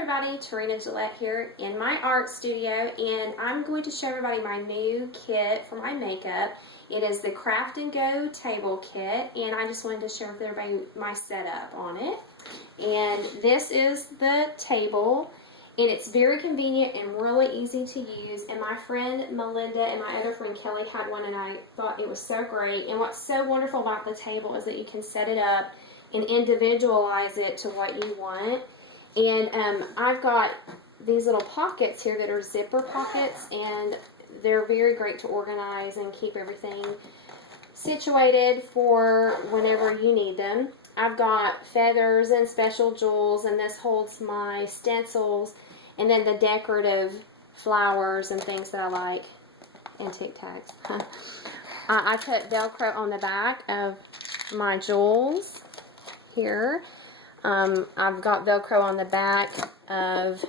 everybody, Terina Gillette here in my art studio, and I'm going to show everybody my new kit for my makeup. It is the Craft and Go table kit, and I just wanted to share with everybody my setup on it. And this is the table, and it's very convenient and really easy to use. And my friend Melinda and my other friend Kelly had one, and I thought it was so great. And what's so wonderful about the table is that you can set it up and individualize it to what you want. And I've got these little pockets here that are zipper pockets, and they're very great to organize and keep everything situated for whenever you need them. I've got feathers and special jewels, and this holds my stencils and then the decorative flowers and things that I like, and Tic Tacs. I put Velcro on the back of my jewels here. I've got Velcro on the back of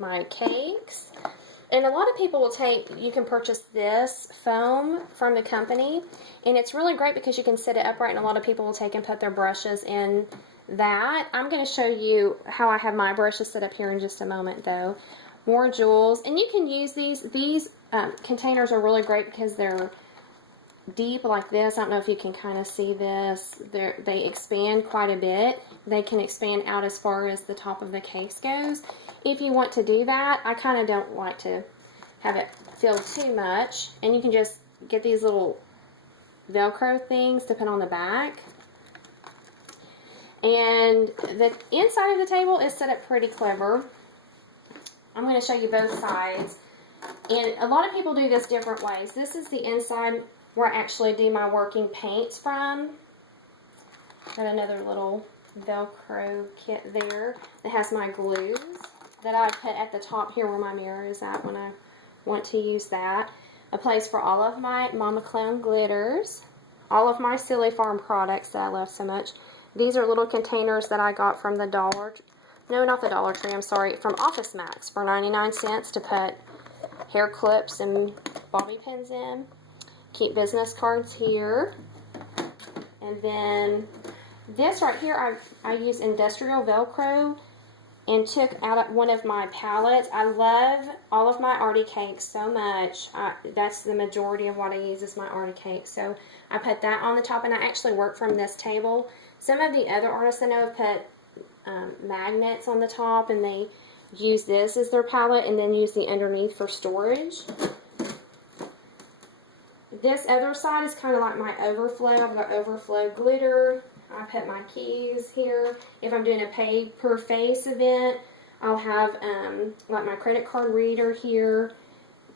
my cakes. And a lot of people will you can purchase this foam from the company. And it's really great because you can set it upright, and a lot of people will take and put their brushes in that. I'm going to show you how I have my brushes set up here in just a moment though. More jewels. And you can use these containers are really great because they're deep like this. I don't know if you can kind of see this. They expand quite a bit. They can expand out as far as the top of the case goes. If you want to do that, I kind of don't like to have it filled too much. And you can just get these little Velcro things to put on the back. And the inside of the table is set up pretty clever. I'm going to show you both sides. And a lot of people do this different ways. This is the inside where I actually do my working paints from. Got another little Velcro kit there that has my glues that I put at the top here where my mirror is at when I want to use that. A place for all of my Mama Clown glitters, all of my Silly Farm products that I love so much. These are little containers that I got from the not the Dollar Tree, I'm sorry, from Office Max for 99 cents to put hair clips and bobby pins in. Keep business cards here. And then this right here, I use industrial Velcro and took out one of my palettes. I love all of my arty cakes so much. That's the majority of what I use is my arty cakes. So I put that on the top, and I actually work from this table. Some of the other artists I know have put magnets on the top, and they use this as their palette and then use the underneath for storage. This other side is kind of like my overflow. I've got overflow glitter. I put my keys here. If I'm doing a pay per face event, I'll have like my credit card reader here.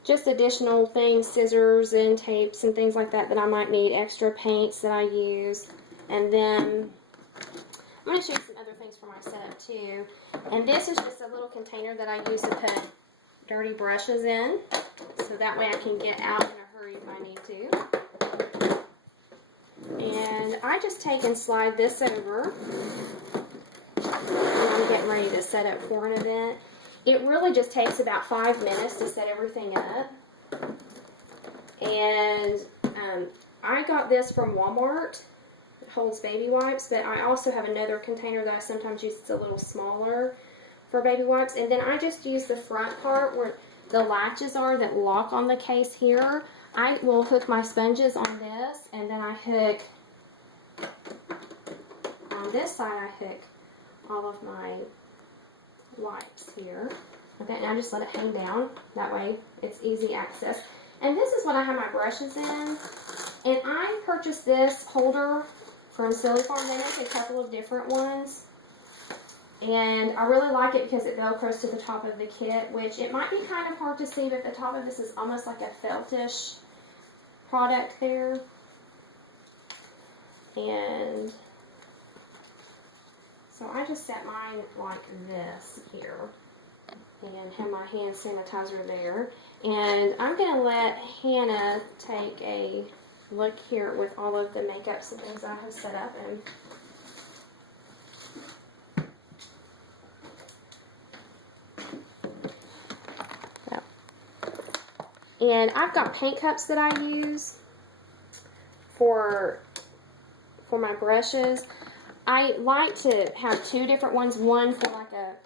Just additional things, scissors and tapes and things like that I might need. Extra paints that I use. And then I'm going to show you some other things for my setup too. And this is just a little container that I use to put dirty brushes in. So that way I can get out in a hurry if I need to. And I just take and slide this over when I'm getting ready to set up for an event. It really just takes about 5 minutes to set everything up. And I got this from Walmart. It holds baby wipes, but I also have another container that I sometimes use that's a little smaller for baby wipes. And then I just use the front part where the latches are that lock on the case here. I will hook my sponges on this, and then I hook on this side, I hook all of my wipes here. Okay, and I just let it hang down. That way it's easy access. And this is what I have my brushes in. And I purchased this holder from Silly Farm. They make a couple of different ones. And I really like it because it velcros to the top of the kit, which it might be kind of hard to see, but the top of this is almost like a feltish product there. And so I just set mine like this here and have my hand sanitizer there. And I'm going to let Hannah take a look here with all of the makeups and things I have set up. And I've got paint cups that I use for my brushes. I like to have two different ones, one for like a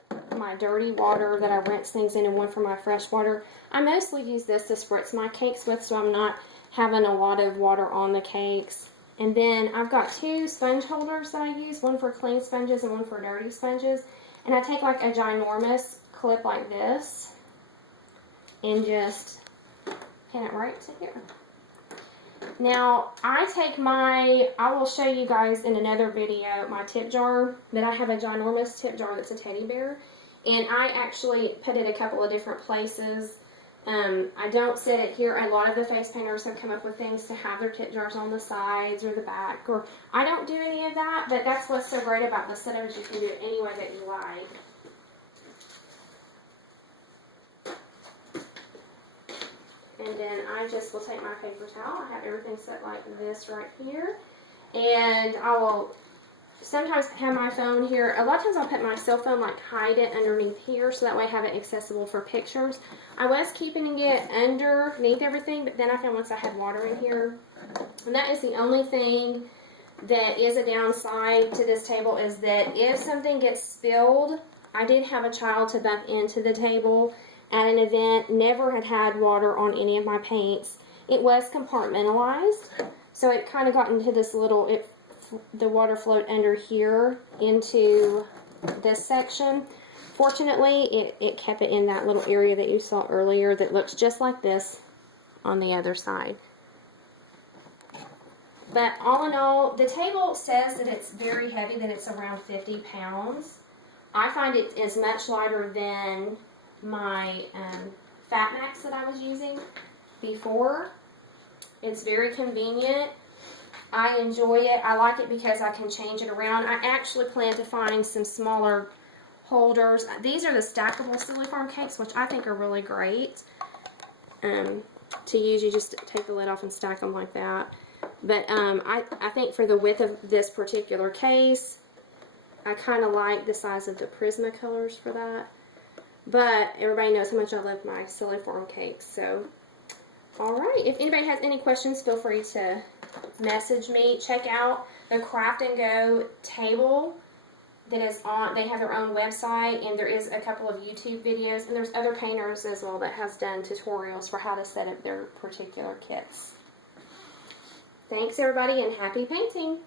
my dirty water that I rinse things in and one for my fresh water. I mostly use this to spritz my cakes with, so I'm not having a lot of water on the cakes. And then I've got 2 sponge holders that I use, one for clean sponges and one for dirty sponges. And I take like a ginormous clip like this and just pin it right to here. Now, I will show you guys in another video my tip jar, that I have a ginormous tip jar that's a teddy bear. And I actually put it a couple of different places. I don't set it here. A lot of the face painters have come up with things to have their tip jars on the sides or the back. Or I don't do any of that, but that's what's so great about the setup, is you can do it any way that you like. And then I just will take my paper towel. I have everything set like this right here. And I will sometimes have my phone here. A lot of times I'll put my cell phone, like hide it underneath here, so that way I have it accessible for pictures. I was keeping it underneath everything, but then I found once I had water in here. And that is the only thing that is a downside to this table, is that if something gets spilled, I did have a child to bump into the table at an event, never had water on any of my paints. It was compartmentalized, so it kind of got into this little, the water flowed under here into this section. Fortunately, it kept it in that little area that you saw earlier that looks just like this on the other side. But all in all, the table says that it's very heavy, that it's around 50 pounds. I find it is much lighter than my Fat Max that I was using before. It's very convenient. I enjoy it. I like it because I can change it around. I actually plan to find some smaller holders. These are the stackable Silly Farm cakes, which I think are really great to use. You just take the lid off and stack them like that. But I think for the width of this particular case, I kind of like the size of the Prismacolors for that. But everybody knows how much I love my Silly Farm cakes. So, alright. If anybody has any questions, feel free to message me. Check out the Craft and Go table that is on. They have their own website, and there is a couple of YouTube videos. And there's other painters as well that has done tutorials for how to set up their particular kits. Thanks, everybody, and happy painting!